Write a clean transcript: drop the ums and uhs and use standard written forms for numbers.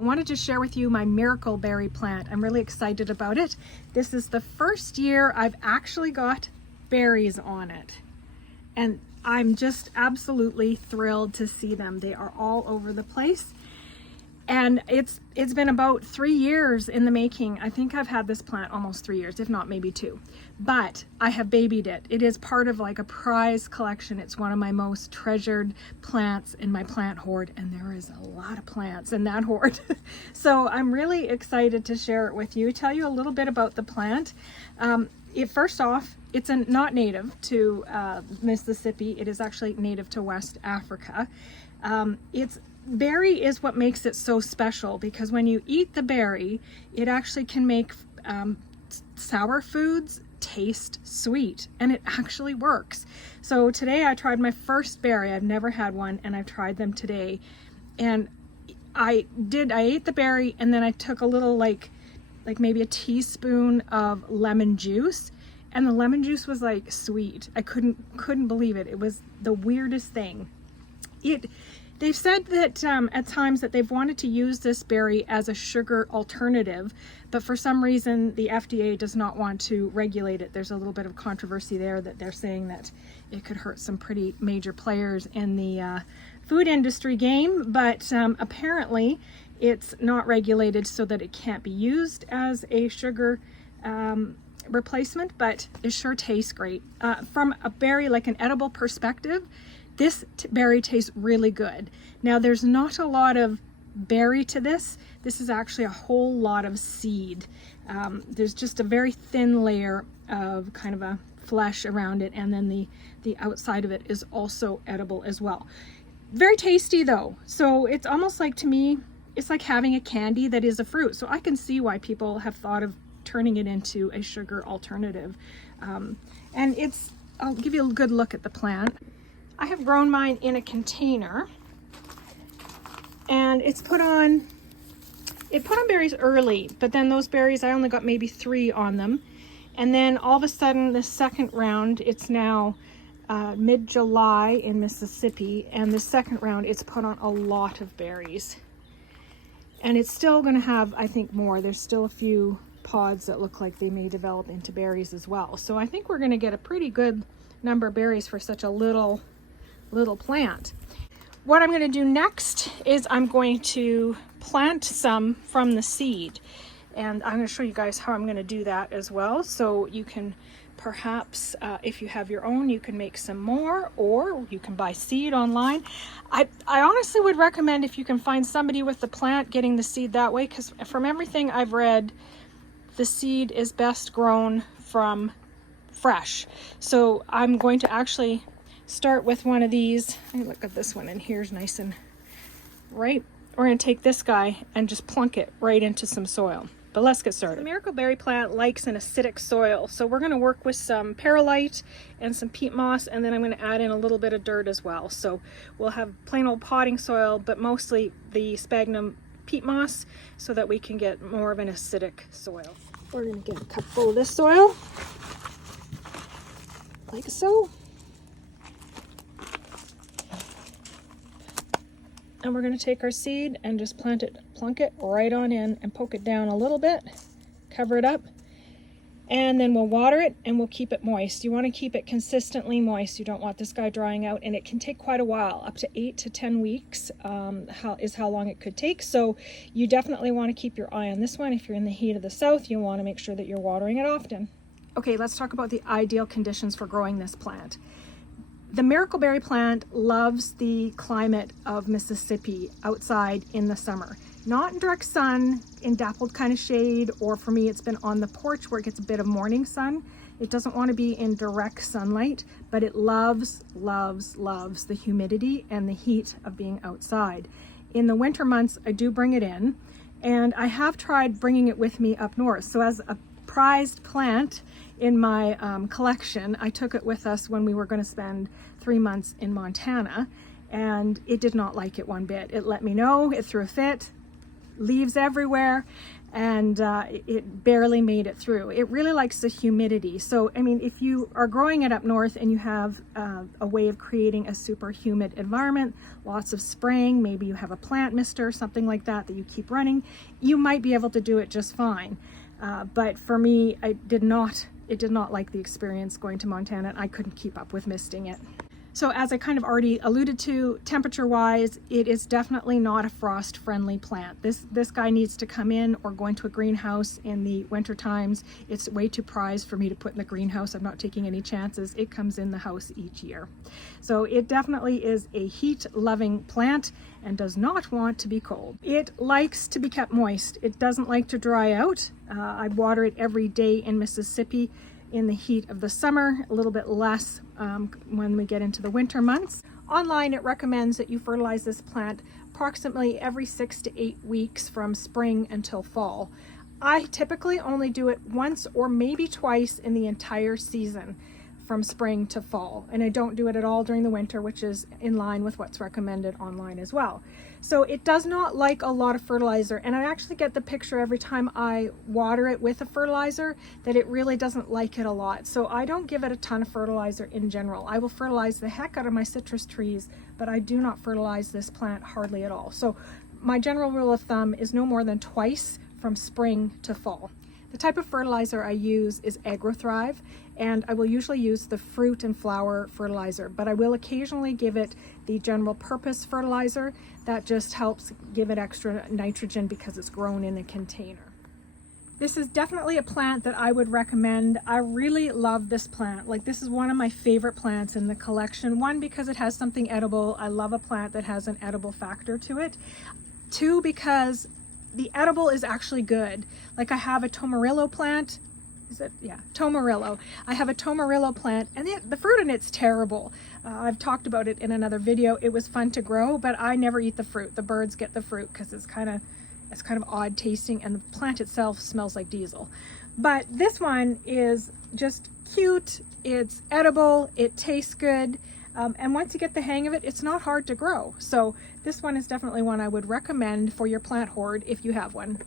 I wanted to share with you my miracle berry plant. I'm really excited about it. This is the first year I've actually got berries on it. And I'm just absolutely thrilled to see them. They are all over the place. And it's been about 3 years in the making. I think I've had this plant almost 3 years, if not maybe 2. But I have babied it. It is part of like a prize collection. It's one of my most treasured plants in my plant hoard, and there is a lot of plants in that hoard. So I'm really excited to share it with you, tell you a little bit about the plant. First off, it's not native to Mississippi. It is actually native to West Africa. Berry is what makes it so special, because when you eat the berry, it actually can make sour foods taste sweet, and it actually works. So today I tried my first berry. I've never had one, and I've tried them today. And I ate the berry, and then I took a little like maybe a teaspoon of lemon juice, and the lemon juice was like sweet. I couldn't believe it. It was the weirdest thing. They've said that at times that they've wanted to use this berry as a sugar alternative, but for some reason the FDA does not want to regulate it. There's a little bit of controversy there, that they're saying that it could hurt some pretty major players in the food industry game, but apparently it's not regulated so that it can't be used as a sugar replacement, but it sure tastes great. From a berry, like an edible perspective, this berry tastes really good. Now, there's not a lot of berry to this. This is actually a whole lot of seed. There's just a very thin layer of kind of a flesh around it, and then the outside of it is also edible as well. Very tasty though. So it's almost like, to me, it's like having a candy that is a fruit. So I can see why people have thought of turning it into a sugar alternative. And I'll give you a good look at the plant. I have grown mine in a container, and it put on berries early, but then those berries, I only got maybe 3 on them. And then all of a sudden, the second round, it's now mid-July in Mississippi, and the second round, it's put on a lot of berries. And it's still gonna have, I think, more. There's still a few pods that look like they may develop into berries as well. So I think we're gonna get a pretty good number of berries for such a little plant. What I'm going to do next is I'm going to plant some from the seed, and I'm going to show you guys how I'm going to do that as well. So you can perhaps, if you have your own, you can make some more, or you can buy seed online. I honestly would recommend, if you can find somebody with the plant, getting the seed that way, because from everything I've read, the seed is best grown from fresh. So I'm going to actually start with one of these. Look at this one, and here's nice and right. We're going to take this guy and just plunk it right into some soil. But let's get started. The miracle berry plant likes an acidic soil, so we're going to work with some perlite and some peat moss, and then I'm going to add in a little bit of dirt as well. So we'll have plain old potting soil, but mostly the sphagnum peat moss, so that we can get more of an acidic soil. We're going to get a cup full of this soil, like so. And we're going to take our seed and just plunk it right on in, and poke it down a little bit, cover it up, and then we'll water it, and we'll keep it moist. You want to keep it consistently moist. You don't want this guy drying out, and it can take quite a while, up to 8 to 10 weeks is how long it could take. So you definitely want to keep your eye on this one. If you're in the heat of the south, you want to make sure that you're watering it often. Okay, let's talk about the ideal conditions for growing this plant. The miracle berry plant loves the climate of Mississippi outside in the summer. Not in direct sun, in dappled kind of shade, or for me it's been on the porch where it gets a bit of morning sun. It doesn't want to be in direct sunlight, but it loves the humidity and the heat of being outside. In the winter months, I do bring it in, and I have tried bringing it with me up north. So as a prized plant in my collection, I took it with us when we were going to spend 3 months in Montana, and it did not like it one bit. It let me know, it threw a fit, leaves everywhere, and it barely made it through. It really likes the humidity. So, I mean, if you are growing it up north and you have a way of creating a super humid environment, lots of spraying, maybe you have a plant mister, something like that that you keep running, you might be able to do it just fine. But for me, it did not like the experience going to Montana, and I couldn't keep up with misting it. So as I kind of already alluded to, temperature wise, it is definitely not a frost friendly plant. This guy needs to come in or go into a greenhouse in the winter times. It's way too prized for me to put in the greenhouse. I'm not taking any chances. It comes in the house each year. So it definitely is a heat loving plant and does not want to be cold. It likes to be kept moist. It doesn't like to dry out. I water it every day in Mississippi in the heat of the summer, a little bit less when we get into the winter months. Online, it recommends that you fertilize this plant approximately every 6 to 8 weeks from spring until fall. I typically only do it once or maybe twice in the entire season, from spring to fall, and I don't do it at all during the winter, which is in line with what's recommended online as well. So it does not like a lot of fertilizer, and I actually get the picture every time I water it with a fertilizer that it really doesn't like it a lot. So I don't give it a ton of fertilizer in general. I will fertilize the heck out of my citrus trees, but I do not fertilize this plant hardly at all. So my general rule of thumb is no more than twice from spring to fall. The type of fertilizer I use is AgroThrive, and I will usually use the fruit and flower fertilizer, but I will occasionally give it the general purpose fertilizer. That just helps give it extra nitrogen because it's grown in a container. This is definitely a plant that I would recommend. I really love this plant. Like, this is one of my favorite plants in the collection. One, because it has something edible. I love a plant that has an edible factor to it. Two, because the edible is actually good. Like, I have a Tomarillo plant. Is it? Yeah, Tomarillo. I have a Tomarillo plant, and the fruit in it's terrible. I've talked about it in another video. It was fun to grow, but I never eat the fruit. The birds get the fruit because it's kind of odd tasting, and the plant itself smells like diesel. But this one is just cute. It's edible. It tastes good. And once you get the hang of it, it's not hard to grow. So this one is definitely one I would recommend for your plant hoard if you have one.